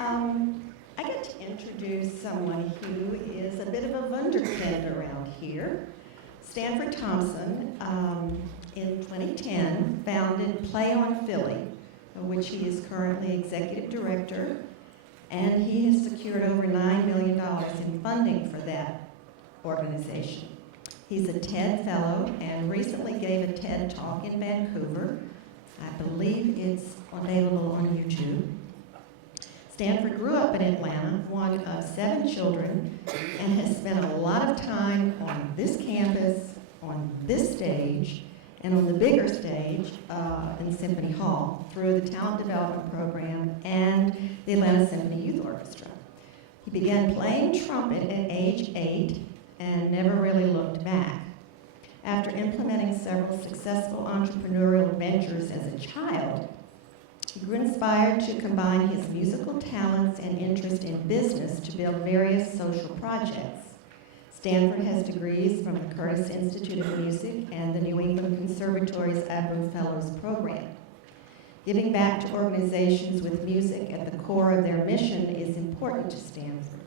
I get to introduce someone who is a bit of a wunderkind around here. Stanford Thompson, in 2010, founded Play on Philly, of which he is currently executive director, and he has secured over $9 million in funding for that organization. He's a TED Fellow and recently gave a TED Talk in Vancouver. I believe it's available on YouTube. Stanford grew up in Atlanta, one of 7 children, and has spent a lot of time on this campus, on this stage, and on the bigger stage in Symphony Hall through the Talent Development Program and the Atlanta Symphony Youth Orchestra. He began playing trumpet at age 8 and never really looked back. After implementing several successful entrepreneurial ventures as a child, he grew inspired to combine his musical talents and interest in business to build various social projects. Stanford has degrees from the Curtis Institute of Music and the New England Conservatory's Abu Fellows Program. Giving back to organizations with music at the core of their mission is important to Stanford.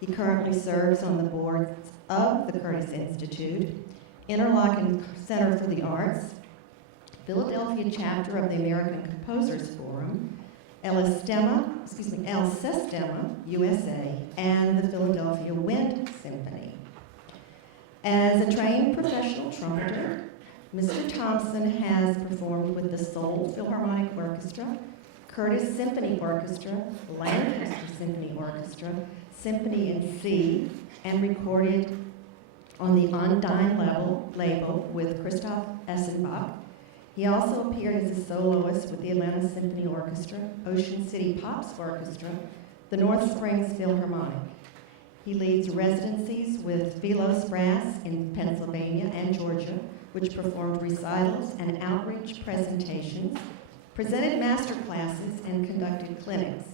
He currently serves on the boards of the Curtis Institute, Interlochen Center for the Arts, Philadelphia chapter of the American Composers Forum, El-Sistema, USA, and the Philadelphia Wind Symphony. As a trained professional trumpeter, Mr. Thompson has performed with the Seoul Philharmonic Orchestra, Curtis Symphony Orchestra, Lancaster Symphony Orchestra, Symphony in C, and recorded on the Undine label with Christoph Essenbach. He also appeared as a soloist with the Atlanta Symphony Orchestra, Ocean City Pops Orchestra, the North Springs Philharmonic. He leads residencies with Philos Brass in Pennsylvania and Georgia, which performed recitals and outreach presentations, presented master classes, and conducted clinics.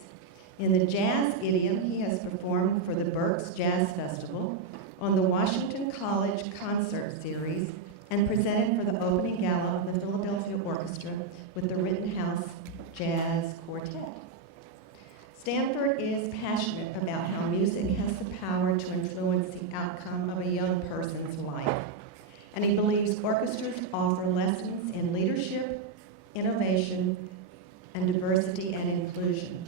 In the jazz idiom, he has performed for the Berks Jazz Festival, on the Washington College Concert Series, and presented for the opening gala of the Philadelphia Orchestra with the Rittenhouse Jazz Quartet. Stanford is passionate about how music has the power to influence the outcome of a young person's life, and he believes orchestras offer lessons in leadership, innovation, and diversity and inclusion.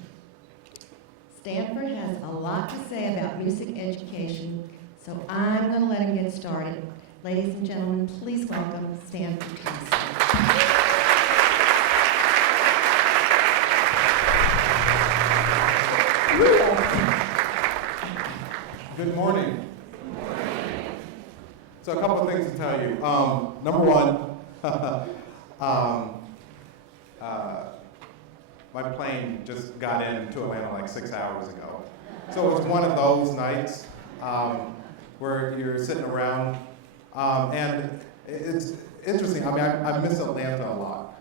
Stanford has a lot to say about music education, so I'm going to let him get started. Ladies and gentlemen, please welcome Stanford Thompson. Good morning. So a couple of things to tell you. Number one, my plane just got into Atlanta like 6 hours ago. So it was one of those nights where you're sitting around, and it's interesting. I mean, I miss Atlanta a lot.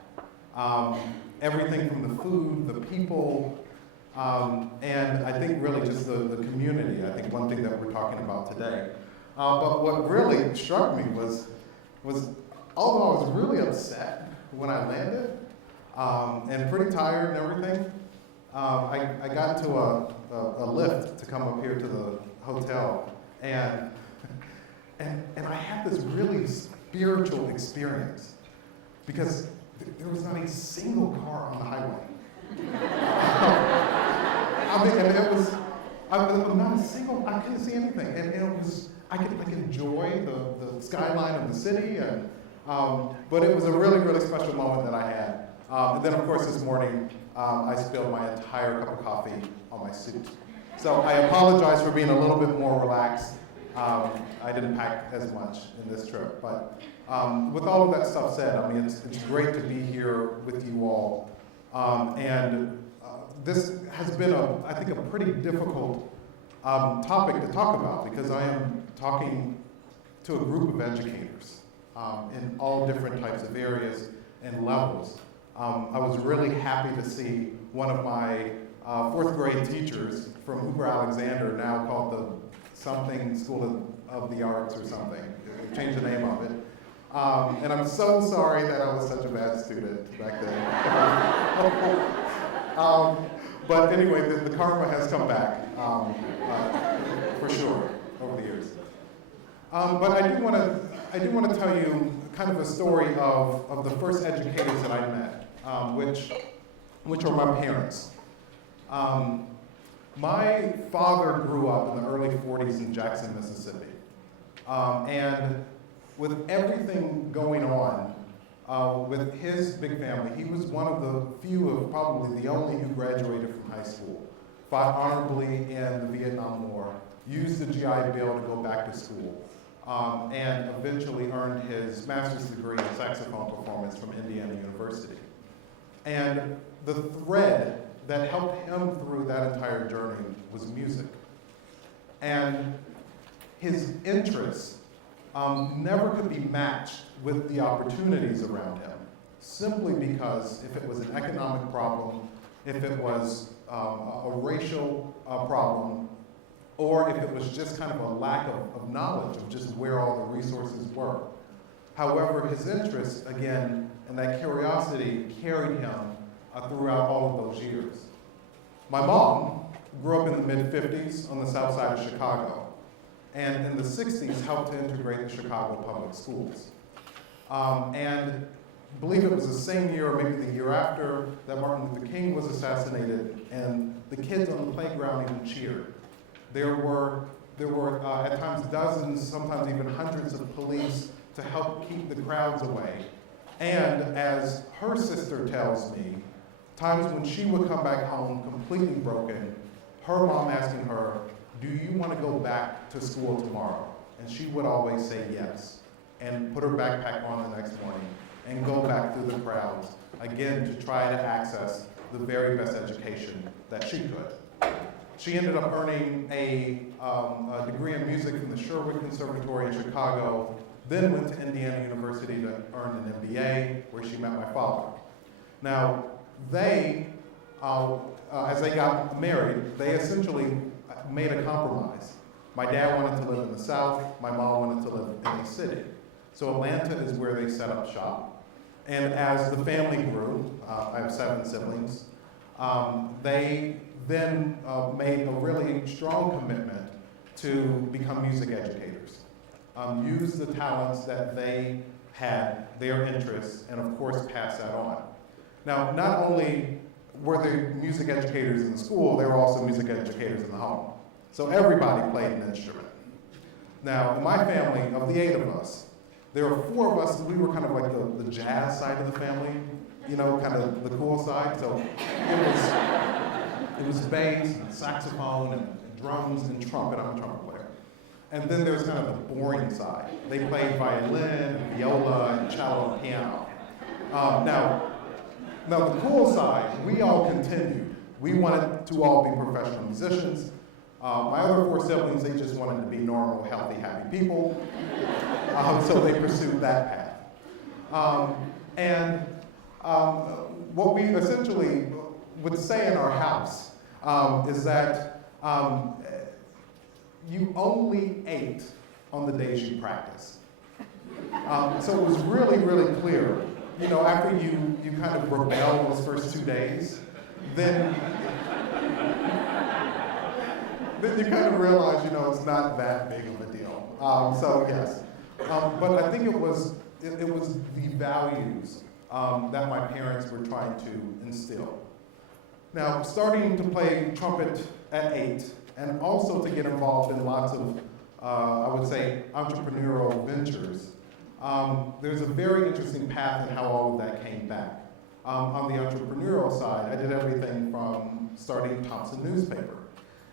Everything from the food, the people, and I think really just the community. I think one thing that we're talking about today. But what really struck me was although I was really upset when I landed and pretty tired and everything, I got into a lift to come up here to the hotel, and I had this really spiritual experience because there was not a single car on the highway. I mean, and it was not a single. I couldn't see anything, and it was. I could enjoy the skyline of the city, and but it was a really, really special moment that I had. And then, of course, this morning I spilled my entire cup of coffee on my suit. So I apologize for being a little bit more relaxed. I didn't pack as much in this trip, but with all of that stuff said, I mean, it's great to be here with you all. And this has been, I think, a pretty difficult topic to talk about because I am talking to a group of educators in all different types of areas and levels. I was really happy to see one of my 4th grade teachers from Hoover Alexander, now called the something School of the Arts or something. They changed the name of it. And I'm so sorry that I was such a bad student back then. But anyway, the karma has come back, for sure, over the years. But I do want to tell you kind of a story of the first educators that I met, which are my parents. My father grew up in the early 40s in Jackson, Mississippi. And with everything going on with his big family, he was one of the few of probably the only who graduated from high school, fought honorably in the Vietnam War, used the GI Bill to go back to school, and eventually earned his master's degree in saxophone performance from Indiana University. And the thread that helped him through that entire journey was music. And his interests never could be matched with the opportunities around him, simply because if it was an economic problem, if it was a racial problem, or if it was just kind of a lack of knowledge of just where all the resources were. However, his interest, again, and that curiosity carried him throughout all of those years. My mom grew up in the mid-50s on the south side of Chicago, and in the 60s helped to integrate the Chicago public schools. And I believe it was the same year, or maybe the year after, that Martin Luther King was assassinated, and the kids on the playground even cheered. There were at times dozens, sometimes even hundreds of police to help keep the crowds away. And as her sister tells me, times when she would come back home completely broken, her mom asking her, "Do you want to go back to school tomorrow?" And she would always say yes, and put her backpack on the next morning and go back through the crowds, again, to try to access the very best education that she could. She ended up earning a degree in music from the Sherwood Conservatory in Chicago, then went to Indiana University to earn an MBA, where she met my father. Now, they, as they got married, they essentially made a compromise. My dad wanted to live in the South, my mom wanted to live in the city. So Atlanta is where they set up shop. And as the family grew, I have 7 siblings, they then made a really strong commitment to become music educators. Use the talents that they had, their interests, and of course pass that on. Now, not only were they music educators in the school, they were also music educators in the home. So everybody played an instrument. Now, in my family, of the 8 of us, there were 4 of us, we were kind of like the jazz side of the family, you know, kind of the cool side. So it was bass and saxophone and drums and trumpet. I'm a trumpet player. And then there's kind of the boring side. They played violin and viola and cello and piano. Now the cool side, we all continued. We wanted to all be professional musicians. My other 4 siblings, they just wanted to be normal, healthy, happy people. So they pursued that path. What we essentially would say in our house is that you only ate on the days you practiced. So it was really, really clear. You know, after you kind of rebel those first 2 days, then you kind of realize, you know, it's not that big of a deal. So yes, but I think it was the values that my parents were trying to instill. Now, starting to play trumpet at 8, and also to get involved in lots of, I would say, entrepreneurial ventures, there's a very interesting path in how all of that came back. On the entrepreneurial side, I did everything from starting Thompson newspaper.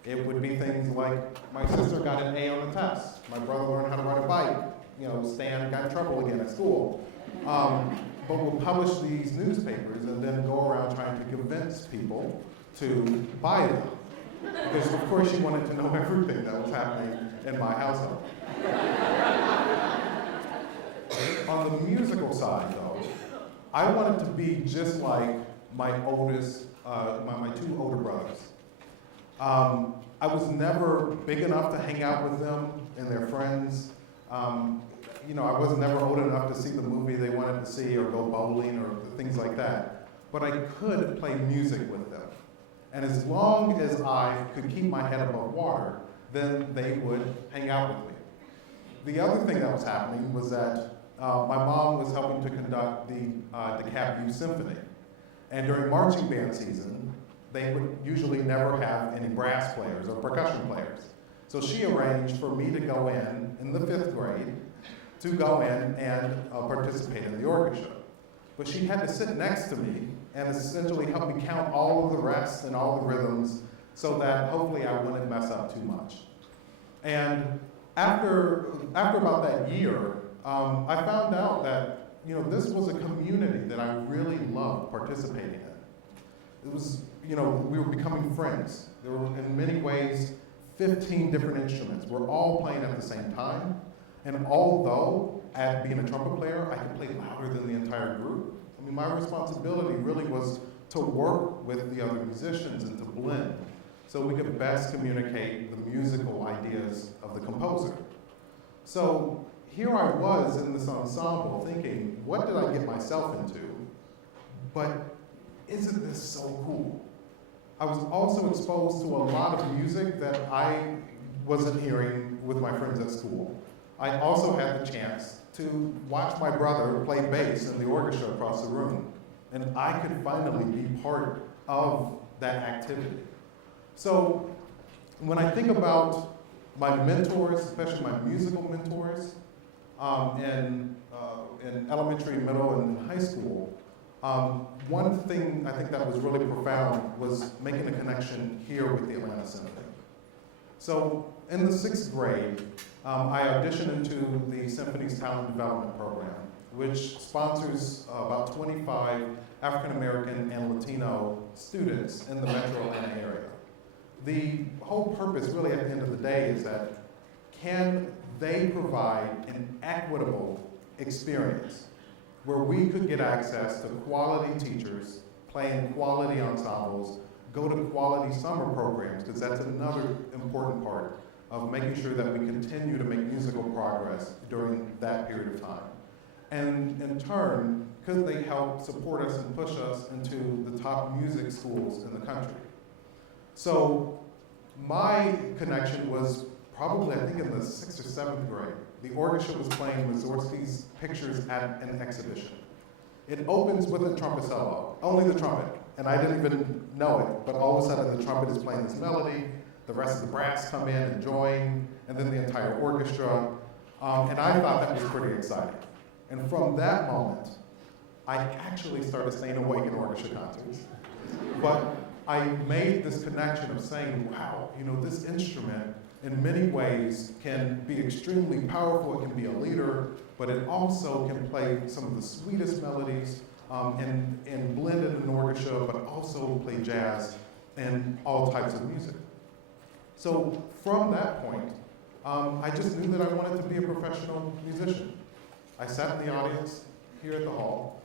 It would be things like, my sister got an A on the test, my brother learned how to ride a bike, you know, Stan got in trouble again at school. But we'll publish these newspapers and then go around trying to convince people to buy them. Because of course you wanted to know everything that was happening in my household. On the musical side though, I wanted to be just like my oldest, my 2 older brothers. I was never big enough to hang out with them and their friends. You know, I was never old enough to see the movie they wanted to see or go bowling or things like that. But I could play music with them. And as long as I could keep my head above water, then they would hang out with me. The other thing that was happening was that my mom was helping to conduct the DeKalb Youth Symphony. And during marching band season, they would usually never have any brass players or percussion players. So she arranged for me to go in the 5th grade, to go in and participate in the orchestra. But she had to sit next to me and essentially help me count all of the rests and all the rhythms so that hopefully I wouldn't mess up too much. And after about that year, I found out that this was a community that I really loved participating in. It was, we were becoming friends. There were, in many ways, 15 different instruments. We're all playing at the same time. And although, at being a trumpet player, I could play louder than the entire group, I mean, my responsibility really was to work with the other musicians and to blend so we could best communicate the musical ideas of the composer. So here I was in this ensemble thinking, what did I get myself into? But isn't this so cool? I was also exposed to a lot of music that I wasn't hearing with my friends at school. I also had the chance to watch my brother play bass in the orchestra across the room, and I could finally be part of that activity. So when I think about my mentors, especially my musical mentors, in elementary, middle, and high school, one thing I think that was really profound was making a connection here with the Atlanta Symphony. So in the 6th grade, I auditioned into the Symphony's Talent Development Program, which sponsors about 25 African American and Latino students in the metro Atlanta area. The whole purpose really at the end of the day is that can they provide an equitable experience where we could get access to quality teachers, play in quality ensembles, go to quality summer programs, because that's another important part of making sure that we continue to make musical progress during that period of time. And in turn, could they help support us and push us into the top music schools in the country? So my connection was probably, I think, in the 6th or 7th grade. The orchestra was playing Mussorgsky's Pictures at an exhibition. It opens with a trumpet solo, only the trumpet, and I didn't even know it, but all of a sudden the trumpet is playing this melody, the rest of the brass come in and join, and then the entire orchestra, and I thought that was pretty exciting. And from that moment, I actually started staying awake in orchestra concerts. But I made this connection of saying, wow, this instrument in many ways can be extremely powerful, it can be a leader, but it also can play some of the sweetest melodies and blend it in an orchestra, but also play jazz and all types of music. So from that point, I just knew that I wanted to be a professional musician. I sat in the audience here at the hall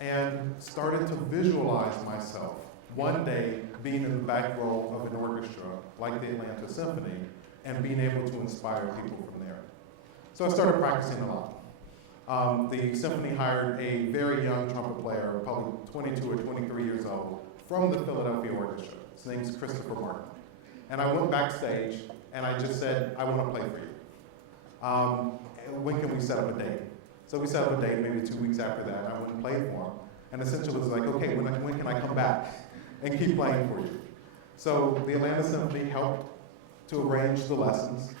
and started to visualize myself one day being in the back row of an orchestra like the Atlanta Symphony and being able to inspire people from there. So I started practicing a lot. The symphony hired a very young trumpet player, probably 22 or 23 years old, from the Philadelphia Orchestra. His name's Christopher Martin. And I went backstage and I just said, I want to play for you. When can we set up a date? So we set up a date, maybe 2 weeks after that, I went and played for him. And essentially it was like, okay, when can I come back and keep playing for you? So the Atlanta Symphony helped to arrange the lessons.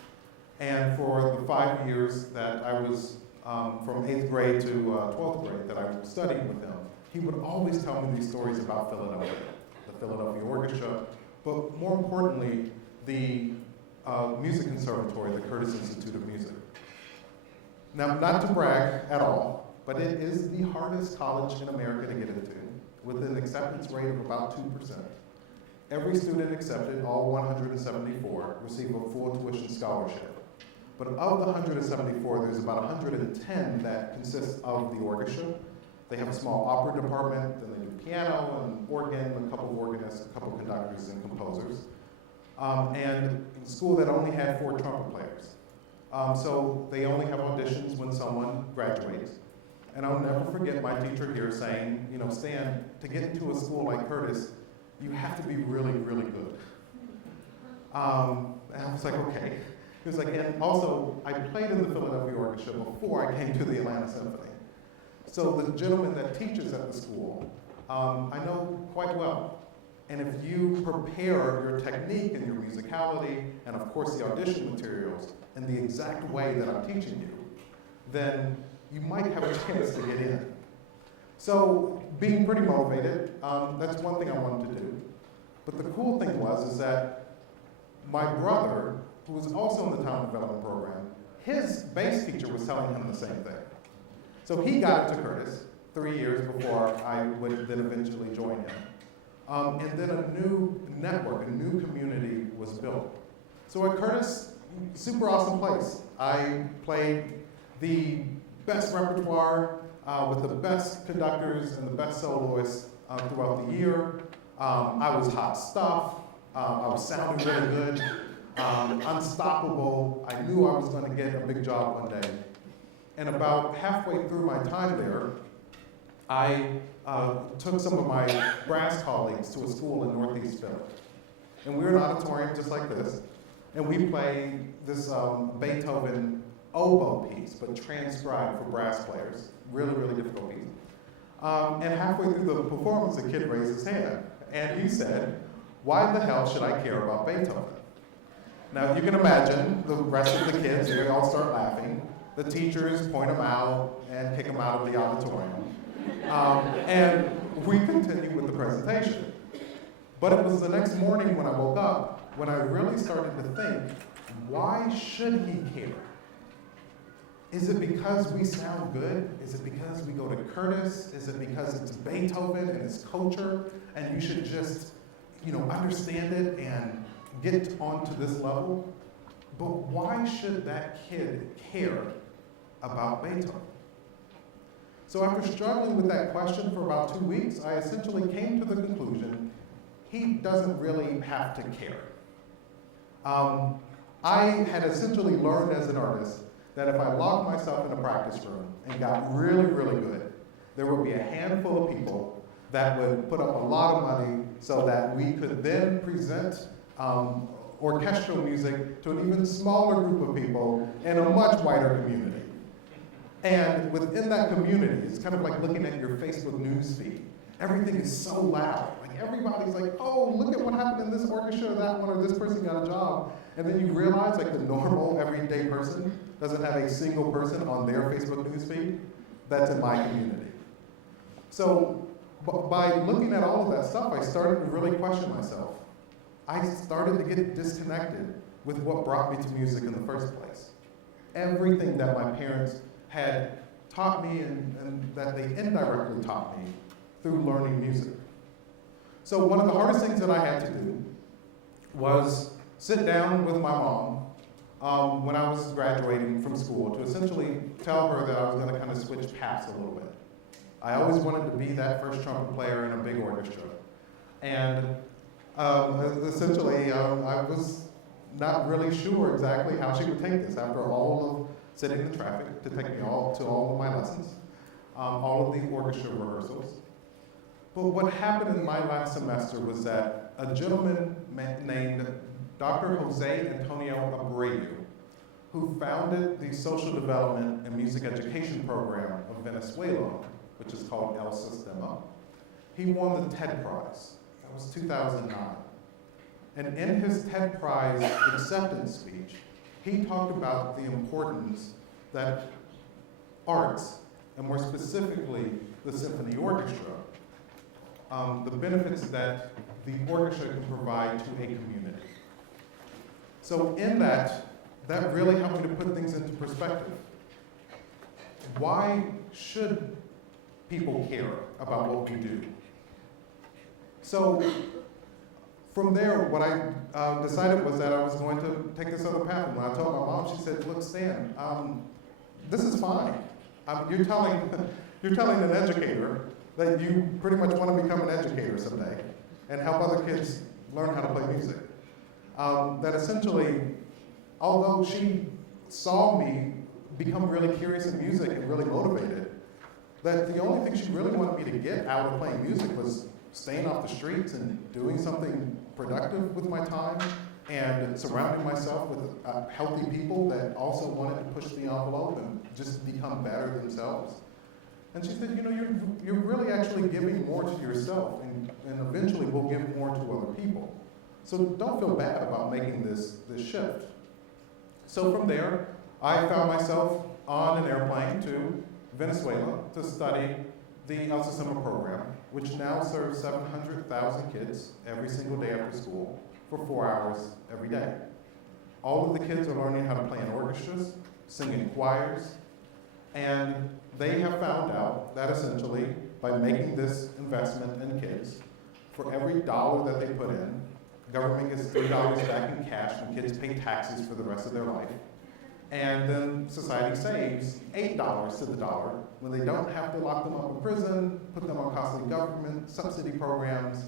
And for the 5 years that I was from 8th grade to 12th grade that I was studying with him, he would always tell me these stories about Philadelphia, the Philadelphia Orchestra, but more importantly, the Music Conservatory, the Curtis Institute of Music. Now, not to brag at all, but it is the hardest college in America to get into, with an acceptance rate of about 2%. Every student accepted, all 174, receive a full tuition scholarship. But of the 174, there's about 110 that consist of the orchestra. They have a small opera department, then they do piano and organ, a couple of organists, a couple of conductors and composers. And in school that only had 4 trumpet players. So they only have auditions when someone graduates. And I'll never forget my teacher here saying, Stan, to get into a school like Curtis, you have to be really, really good. And I was like, okay. He was like, and also, I played in the Philadelphia Orchestra before I came to the Atlanta Symphony. So the gentleman that teaches at the school, I know quite well. And if you prepare your technique and your musicality, and of course the audition materials, in the exact way that I'm teaching you, then you might have a chance to get in. So being pretty motivated, that's one thing I wanted to do. But the cool thing is that my brother, who was also in the talent development program, his bass teacher was telling him the same thing. So he got into Curtis 3 years before I would then eventually join him. And then a new network, a new community was built. So at Curtis, super awesome place. I played the best repertoire with the best conductors and the best soloists throughout the year. I was hot stuff. I was sounding really good. Unstoppable. I knew I was going to get a big job one day. And about halfway through my time there, I took some of my brass colleagues to a school in Northeast Philly. And we were in an auditorium just like this, and we played this Beethoven oboe piece, but transcribed for brass players. Really, really difficult piece. And halfway through the performance, the kid raised his hand, and he said, "Why the hell should I care about Beethoven?" Now, you can imagine the rest of the kids, they all start laughing. The teachers point them out and kick them out of the auditorium. And we continued with the presentation. But it was the next morning when I woke up when I really started to think, why should he care? Is it because we sound good? Is it because we go to Curtis? Is it because it's Beethoven and his culture and you should just, understand it and get onto this level? But why should that kid care about Beethoven? So after struggling with that question for about 2 weeks, I essentially came to the conclusion he doesn't really have to care. I had essentially learned as an artist that if I locked myself in a practice room and got really, really good, there would be a handful of people that would put up a lot of money so that we could then present orchestral music to an even smaller group of people in a much wider community. And within that community, it's kind of like looking at your Facebook news feed. Everything is so loud. Like everybody's like, oh, look at what happened in this orchestra, that one, or this person got a job. And then you realize like the normal everyday person doesn't have a single person on their Facebook news feed that's in my community. So by looking at all of that stuff, I started to really question myself. I started to get disconnected with what brought me to music in the first place. Everything that my parents had taught me and that they indirectly taught me through learning music. So one of the hardest things that I had to do was sit down with my mom when I was graduating from school to essentially tell her that I was going to kind of switch paths a little bit. I always wanted to be that first trumpet player in a big orchestra. And essentially, I was not really sure exactly how she would take this after all of sitting in traffic to take me to all of my lessons, all of the orchestra rehearsals. But what happened in my last semester was that a gentleman named Dr. Jose Antonio Abreu, who founded the social development and music education program of Venezuela, which is called El-Sistema, he won the TED Prize. That was 2009. And in his TED Prize acceptance speech, he talked about the importance that arts, and more specifically the symphony orchestra, the benefits that the orchestra can provide to a community. So in that really helped me to put things into perspective. Why should people care about what we do? So from there, what I decided was that I was going to take this other path. And when I told my mom, she said, look, Stan, this is fine. You're telling an educator that you pretty much want to become an educator someday and help other kids learn how to play music. That essentially, although she saw me become really curious in music and really motivated, that the only thing she really wanted me to get out of playing music was staying off the streets and doing something productive with my time and surrounding myself with healthy people that also wanted to push the envelope and just become better themselves. And she said, you know, you're really actually giving more to yourself, and eventually we'll give more to other people. So don't feel bad about making this shift. So from there, I found myself on an airplane to Venezuela to study the El-Sistema program, which now serves 700,000 kids every single day after school for 4 hours every day. All of the kids are learning how to play in orchestras, sing in choirs, and they have found out that essentially by making this investment in kids, for every dollar that they put in, government gets $3 back in cash and kids pay taxes for the rest of their life. And then society saves $8 to the dollar when they don't have to lock them up in prison, put them on costly government subsidy programs,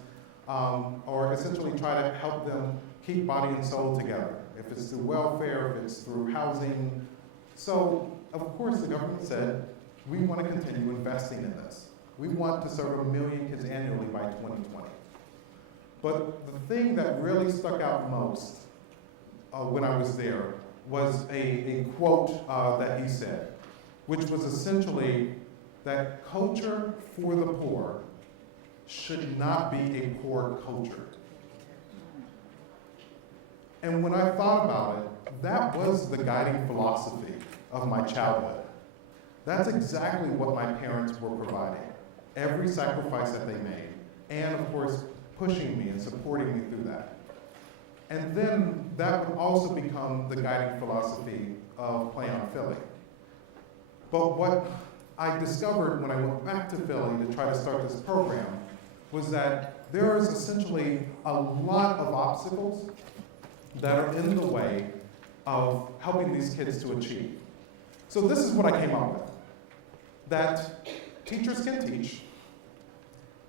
or essentially try to help them keep body and soul together. If it's through welfare, if it's through housing. So, of course, the government said, we want to continue investing in this. We want to serve 1 million kids annually by 2020. But the thing that really stuck out most when I was there was a quote that he said, which was essentially that culture for the poor should not be a poor culture. And when I thought about it, that was the guiding philosophy of my childhood. That's exactly what my parents were providing. Every sacrifice that they made, and of course, pushing me and supporting me through that. And then that would also become the guiding philosophy of Play on Philly. But what I discovered when I went back to Philly to try to start this program was that there is essentially a lot of obstacles that are in the way of helping these kids to achieve. So this is what I came up with, that teachers can teach,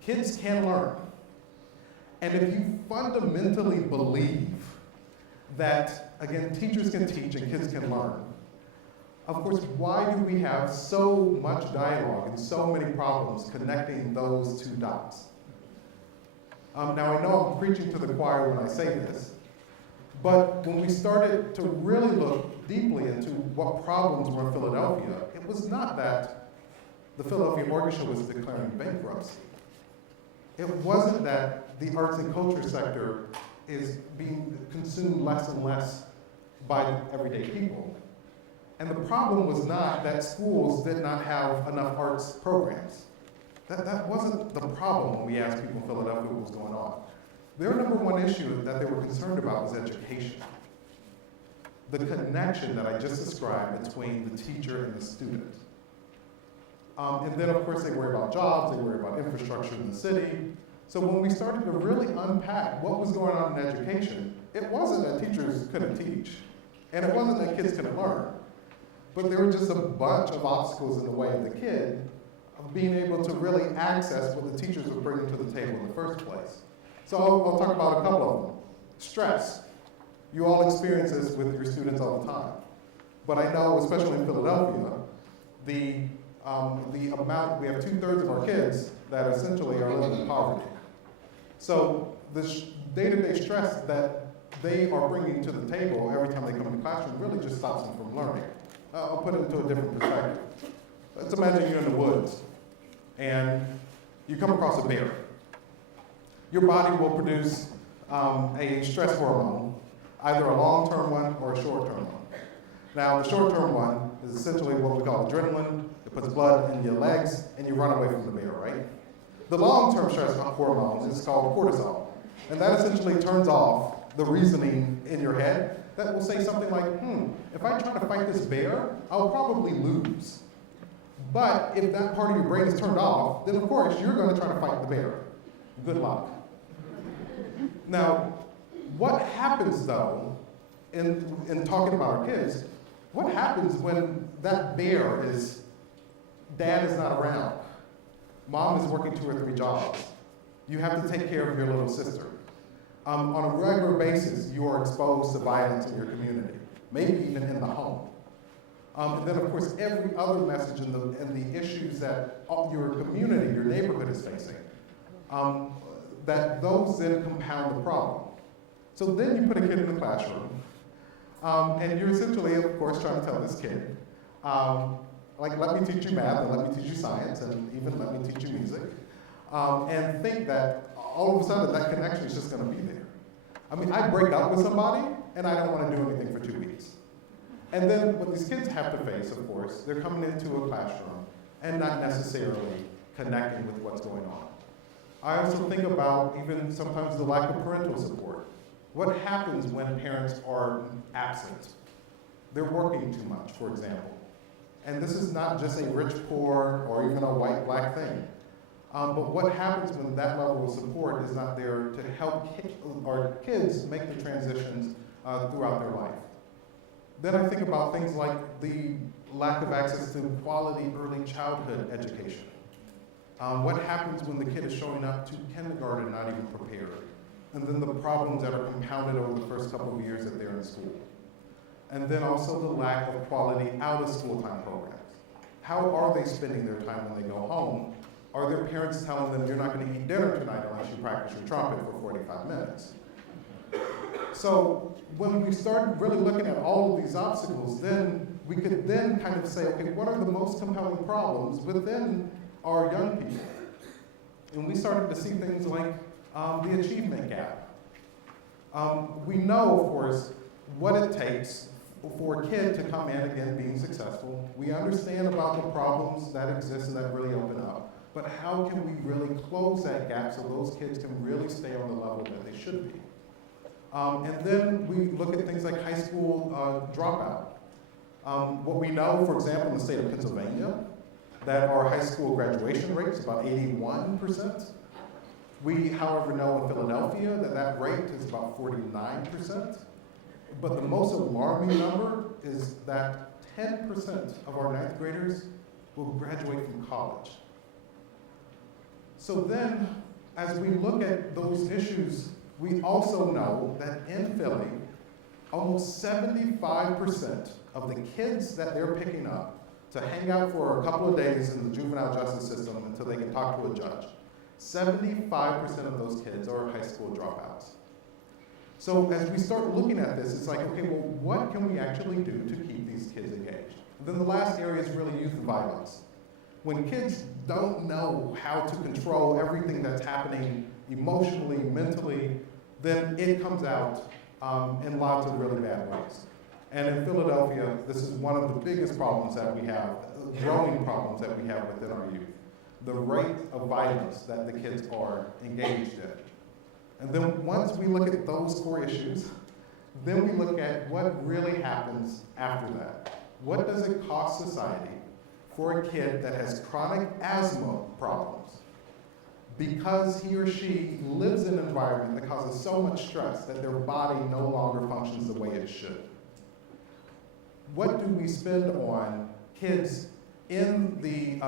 kids can learn, and if you fundamentally believe that, again, teachers can teach and kids can learn, of course, why do we have so much dialogue and so many problems connecting those two dots? Now, I know I'm preaching to the choir when I say this, but when we started to really look deeply into what problems were in Philadelphia, it was not that the Philadelphia Orchestra was declaring bankruptcy. It wasn't that the arts and culture sector is being consumed less and less by everyday people. And the problem was not that schools did not have enough arts programs. That wasn't the problem when we asked people in Philadelphia what was going on. Their number one issue that they were concerned about was education. The connection that I just described between the teacher and the student. And then, of course, they worry about jobs, they worry about infrastructure in the city. So when we started to really unpack what was going on in education, it wasn't that teachers couldn't teach, and it wasn't that kids couldn't learn, but there were just a bunch of obstacles in the way of the kid of being able to really access what the teachers were bringing to the table in the first place. So I'll talk about a couple of them. Stress. You all experience this with your students all the time. But I know, especially in Philadelphia, the amount, we have 2/3 of our kids that essentially are living in poverty. So the day-to-day stress that they are bringing to the table every time they come in the classroom really just stops them from learning. I'll put it into a different perspective. Let's imagine you're in the woods and you come across a bear. Your body will produce a stress hormone, either a long-term one or a short-term one. Now, the short-term one is essentially what we call adrenaline. It puts blood in your legs and you run away from the bear, right? The long-term stress hormone is called cortisol. And that essentially turns off the reasoning in your head that will say something like, if I try to fight this bear, I'll probably lose. But if that part of your brain is turned off, then of course you're going to try to fight the bear. Good luck. Now, what happens though, in talking about our kids, what happens when that bear is, dad is not around, mom is working 2 or 3 jobs, you have to take care of your little sister. On a regular basis, you are exposed to violence in your community, maybe even in the home. And then of course, every other message and the issues that your community, your neighborhood is facing. that those then compound the problem. So then you put a kid in the classroom, and you're essentially, of course, trying to tell this kid, like, let me teach you math, and let me teach you science, and even let me teach you music, and think that all of a sudden that connection is just going to be there. I mean, I break up with somebody, and I don't want to do anything for 2 weeks. And then what these kids have to face, of course, they're coming into a classroom and not necessarily connecting with what's going on. I also think about even sometimes the lack of parental support. What happens when parents are absent? They're working too much, for example. And this is not just a rich, poor, or even a white, black thing. But what happens when that level of support is not there to help our kids make the transitions throughout their life? Then I think about things like the lack of access to quality early childhood education. What happens when the kid is showing up to kindergarten not even prepared? And then the problems that are compounded over the first couple of years that they're in school. And then also the lack of quality out of school time programs. How are they spending their time when they go home? Are their parents telling them, you're not going to eat dinner tonight unless you practice your trumpet for 45 minutes? So when we start really looking at all of these obstacles, then we could then kind of say, okay, what are the most compelling problems within our young people? And we started to see things like the achievement gap. We know, of course, what it takes for a kid to come in again being successful. We understand about the problems that exist and that really open up. But how can we really close that gap so those kids can really stay on the level that they should be? And then we look at things like high school dropout. What we know, for example, in the state of Pennsylvania, that our high school graduation rate is about 81%. We, however, know in Philadelphia that that rate is about 49%. But the most alarming number is that 10% of our ninth graders will graduate from college. So then, as we look at those issues, we also know that in Philly, almost 75% of the kids that they're picking up to hang out for a couple of days in the juvenile justice system until they can talk to a judge, 75% of those kids are high school dropouts. So as we start looking at this, it's like, okay, well, what can we actually do to keep these kids engaged? And then the last area is really youth violence. When kids don't know how to control everything that's happening emotionally, mentally, then it comes out in lots of really bad ways. And in Philadelphia, this is one of the biggest problems that we have, growing problems that we have within our youth. The rate of violence that the kids are engaged in. And then once we look at those core issues, then we look at what really happens after that. What does it cost society for a kid that has chronic asthma problems because he or she lives in an environment that causes so much stress that their body no longer functions the way it should? What do we spend on kids in the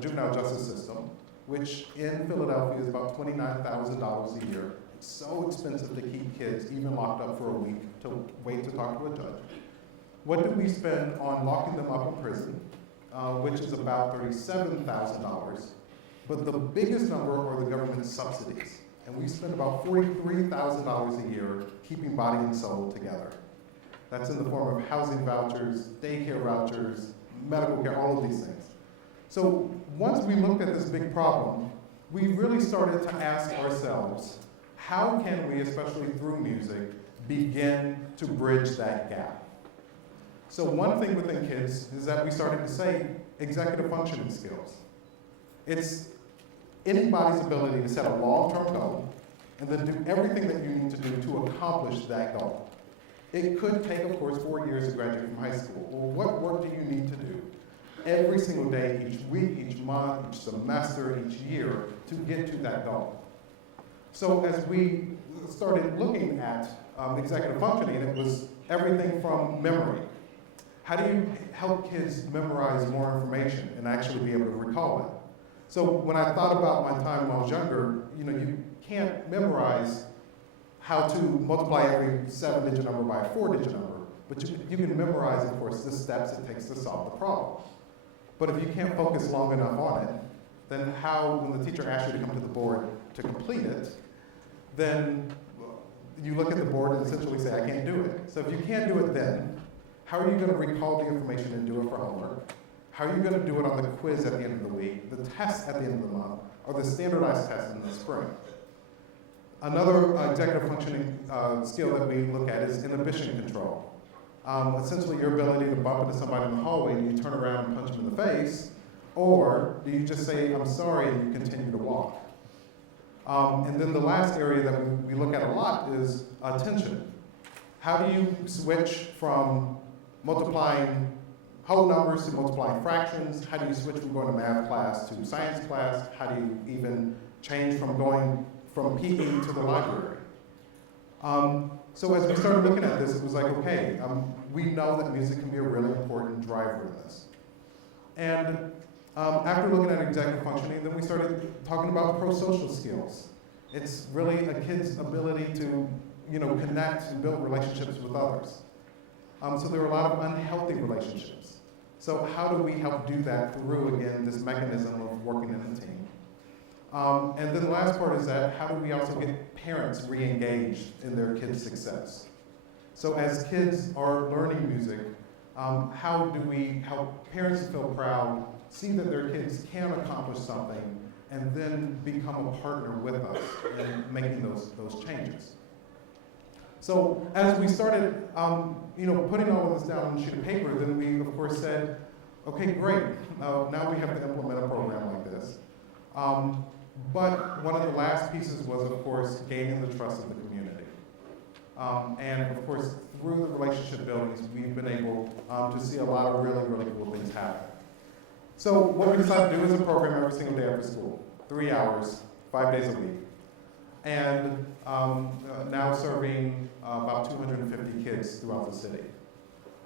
juvenile justice system, which in Philadelphia is about $29,000 a year? It's so expensive to keep kids even locked up for a week to wait to talk to a judge. What do we spend on locking them up in prison, which is about $37,000? But the biggest number are the government subsidies. And we spend about $43,000 a year keeping body and soul together. That's in the form of housing vouchers, daycare vouchers, medical care, all of these things. So once we looked at this big problem, we really started to ask ourselves, how can we, especially through music, begin to bridge that gap? So one thing within kids is that we started to say executive functioning skills. It's anybody's ability to set a long-term goal and then do everything that you need to do to accomplish that goal. It could take, of course, 4 years to graduate from high school. Well, what work do you need to do every single day, each week, each month, each semester, each year to get to that goal? So as we started looking at executive functioning, it was everything from memory. How do you help kids memorize more information and actually be able to recall it? So when I thought about my time when I was younger, you can't memorize how to multiply every 7-digit number by a 4-digit number, but you can memorize, of course, the steps it takes to solve the problem. But if you can't focus long enough on it, then how, when the teacher asks you to come to the board to complete it, then you look at the board and essentially say, I can't do it. So if you can't do it then, how are you going to recall the information and do it for homework? How are you going to do it on the quiz at the end of the week, the test at the end of the month, or the standardized test in the spring? Another executive functioning skill that we look at is inhibition control. Essentially your ability to bump into somebody in the hallway and you turn around and punch them in the face, or do you just say, I'm sorry, and you continue to walk? And then the last area that we look at a lot is attention. How do you switch from multiplying whole numbers to multiplying fractions? How do you switch from going to math class to science class? How do you even change from going from PE to the library? So as we started looking at this, it was like, okay, we know that music can be a really important driver in this. And after looking at executive functioning, then we started talking about pro-social skills. It's really a kid's ability to, connect and build relationships with others. So there are a lot of unhealthy relationships. So how do we help do that through, again, this mechanism of working in a team? And then the last part is that how do we also get parents re-engaged in their kids' success? So as kids are learning music, how do we help parents feel proud, see that their kids can accomplish something, and then become a partner with us in making those changes? So as we started, putting all of this down on a sheet of paper, then we of course said, okay, great, now we have to implement a program like this. But one of the last pieces was, of course, gaining the trust of the community. And of course, through the relationship buildings, we've been able to see a lot of really, really cool things happen. So what we decided to do is a program every single day after school, 3 hours, 5 days a week. And now serving about 250 kids throughout the city.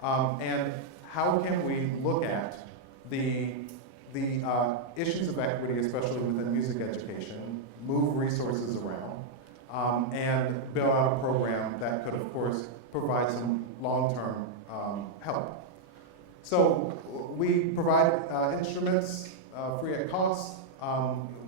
And how can we look at the issues of equity, especially within music education, move resources around, and build out a program that could, of course, provide some long-term help. So we provide instruments free at cost.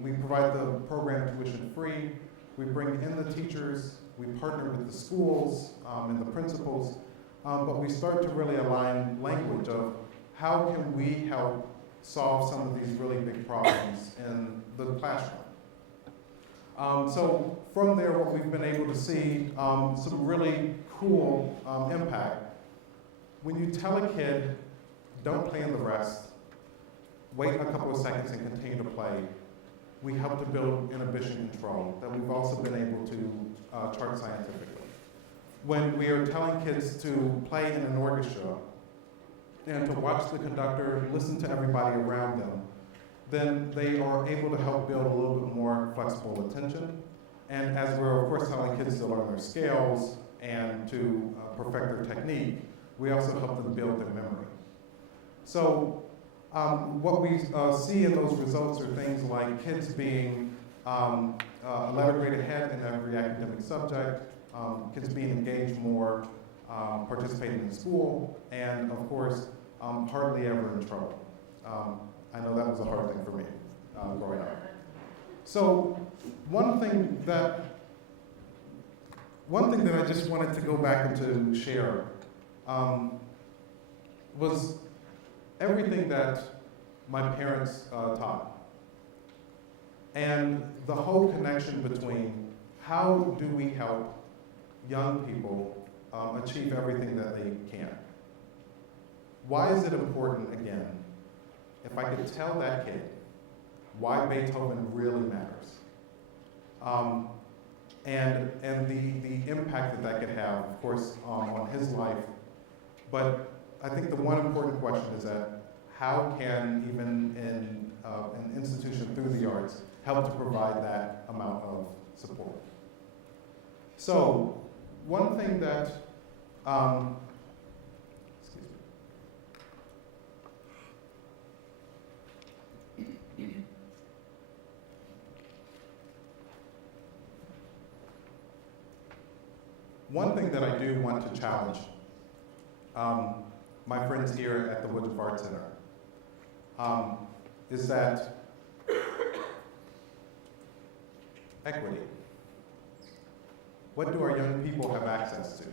We provide the program tuition free. We bring in the teachers. We partner with the schools and the principals. But we start to really align language of how can we help solve some of these really big problems in the classroom. So from there, what we've been able to see some really cool impact. When you tell a kid, don't play in the rest, wait a couple of seconds and continue to play, we help to build inhibition control that we've also been able to chart scientifically. When we are telling kids to play in an orchestra and to watch the conductor, listen to everybody around them, then they are able to help build a little bit more flexible attention. And as we're, of course, telling kids to learn their scales and to perfect their technique, we also help them build their memory. So what we see in those results are things like kids being a letter grade ahead in every academic subject, kids being engaged more, participating in school, and of course, hardly ever in trouble. I know that was a hard thing for me growing up. So one thing that I just wanted to go back and to share was everything that my parents taught. And the whole connection between how do we help young people achieve everything that they can. Why is it important, again, if I could tell that kid why Beethoven really matters, and the impact that could have, of course, on his life. But I think the one important question is that how can, even in an institution through the arts, help to provide that amount of support? So one thing that, one thing that I do want to challenge my friends here at the Woodruff Art Center is that equity. What do our young people have access to?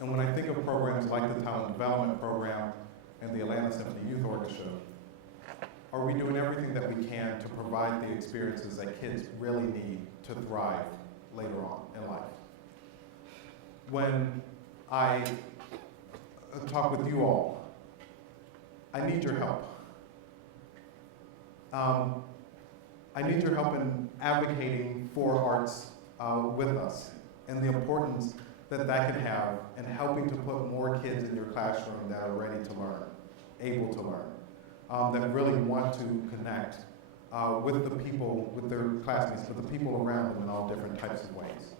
And when I think of programs like the Talent Development Program and the Atlanta Symphony Youth Orchestra, are we doing everything that we can to provide the experiences that kids really need to thrive later on in life? When I talk with you all, I need your help. I need your help in advocating for arts with us and the importance that that can have in helping to put more kids in your classroom that are ready to learn, able to learn, that really want to connect with the people, with their classmates, with the people around them in all different types of ways.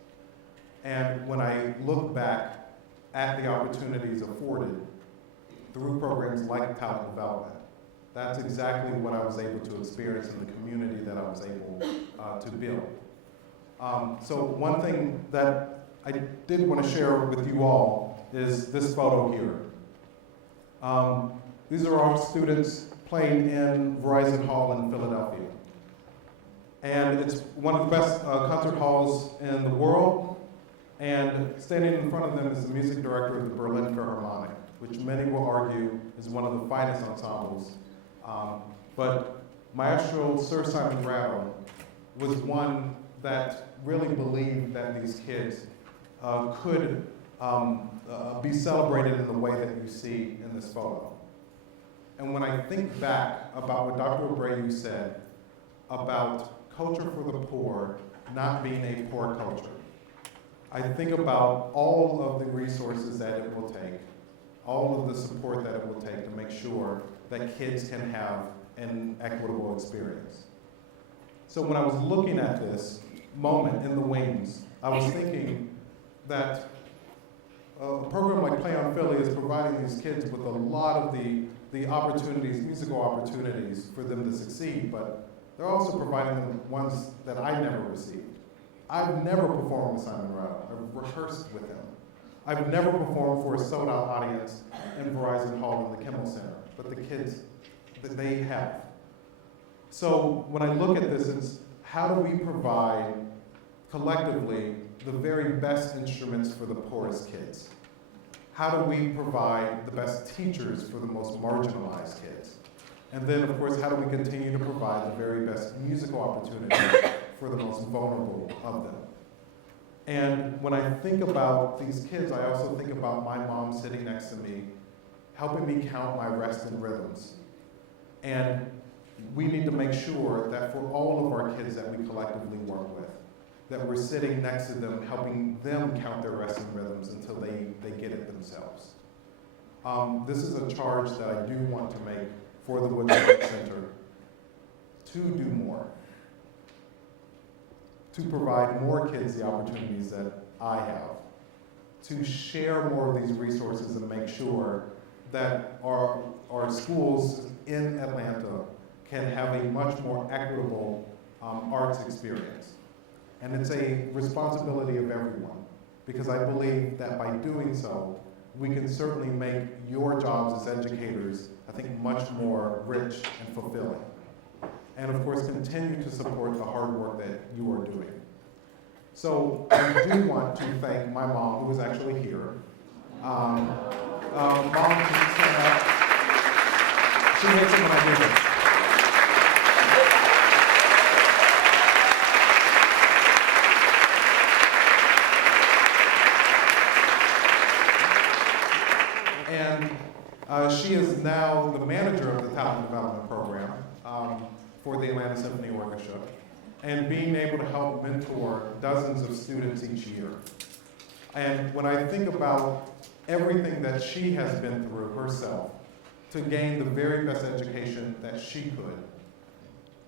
And when I look back at the opportunities afforded through programs like Talent Development, that's exactly what I was able to experience in the community that I was able to build. So one thing that I did want to share with you all is this photo here. These are our students playing in Verizon Hall in Philadelphia. And it's one of the best concert halls in the world. And standing in front of them is the music director of the Berlin Philharmonic, which many will argue is one of the finest ensembles. But Maestro Sir Simon Rattle was one that really believed that these kids could be celebrated in the way that you see in this photo. And when I think back about what Dr. Abreu said about culture for the poor not being a poor culture, I think about all of the resources that it will take, all of the support that it will take to make sure that kids can have an equitable experience. So when I was looking at this moment in the wings, I was thinking that a program like Play on Philly is providing these kids with a lot of the opportunities, musical opportunities for them to succeed, but they're also providing them ones that I never received. I've never performed with Simon Rattle. I've rehearsed with him. I've never performed for a sold-out audience in Verizon Hall in the Kimmel Center, but the kids, that they have. So when I look at this, it's how do we provide collectively the very best instruments for the poorest kids? How do we provide the best teachers for the most marginalized kids? And then, of course, how do we continue to provide the very best musical opportunities for the most vulnerable of them? And when I think about these kids, I also think about my mom sitting next to me, helping me count my rests and rhythms. And we need to make sure that for all of our kids that we collectively work with, that we're sitting next to them, helping them count their rests and rhythms until they get it themselves. This is a charge that I do want to make for the Woodruff Center to do more, to provide more kids the opportunities that I have, to share more of these resources and make sure that our schools in Atlanta can have a much more equitable arts experience. And it's a responsibility of everyone, because I believe that by doing so, we can certainly make your jobs as educators, I think, much more rich and fulfilling. And of course, continue to support the hard work that you are doing. So I do want to thank my mom, who is actually here. Mom, can you stand up? She makes it when I do this. And she is now the manager of the Talent Development Program for the Atlanta Symphony Orchestra, and being able to help mentor dozens of students each year. And when I think about everything that she has been through herself to gain the very best education that she could,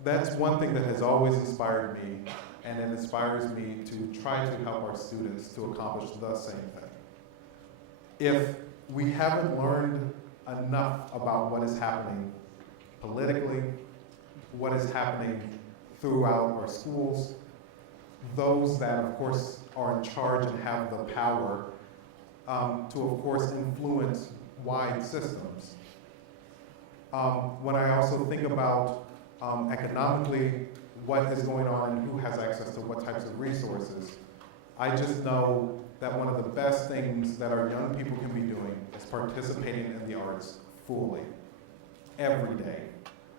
that's one thing that has always inspired me, and it inspires me to try to help our students to accomplish the same thing. If we haven't learned enough about what is happening politically, what is happening throughout our schools, those that, of course, are in charge and have the power to, of course, influence wide systems. When I also think about economically what is going on and who has access to what types of resources. I just know that one of the best things that our young people can be doing is participating in the arts fully, every day,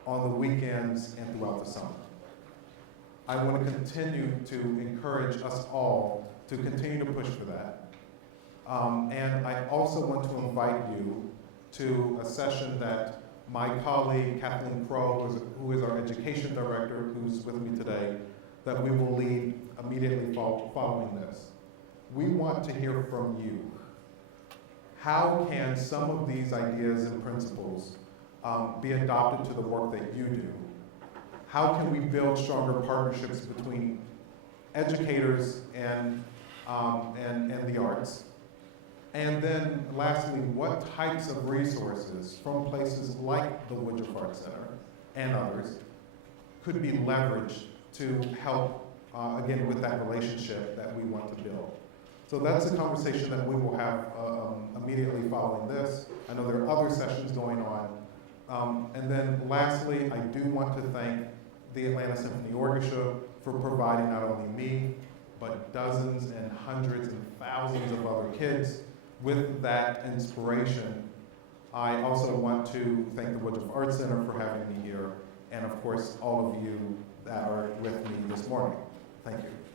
on the weekends and throughout the summer. I want to continue to encourage us all to continue to push for that. And I also want to invite you to a session that my colleague, Kathleen Crow, who is our education director, who's with me today, that we will lead immediately following this. We want to hear from you. How can some of these ideas and principles be adopted to the work that you do? How can we build stronger partnerships between educators and the arts? And then lastly, what types of resources from places like the Woodruff Art Center and others could be leveraged to help, again, with that relationship that we want to build? So that's a conversation that we will have immediately following this. I know there are other sessions going on. And then lastly, I do want to thank the Atlanta Symphony Orchestra for providing not only me, but dozens and hundreds and thousands of other kids with that inspiration. I also want to thank the Woodruff Art Center for having me here, and of course, all of you that are with me this morning. Thank you.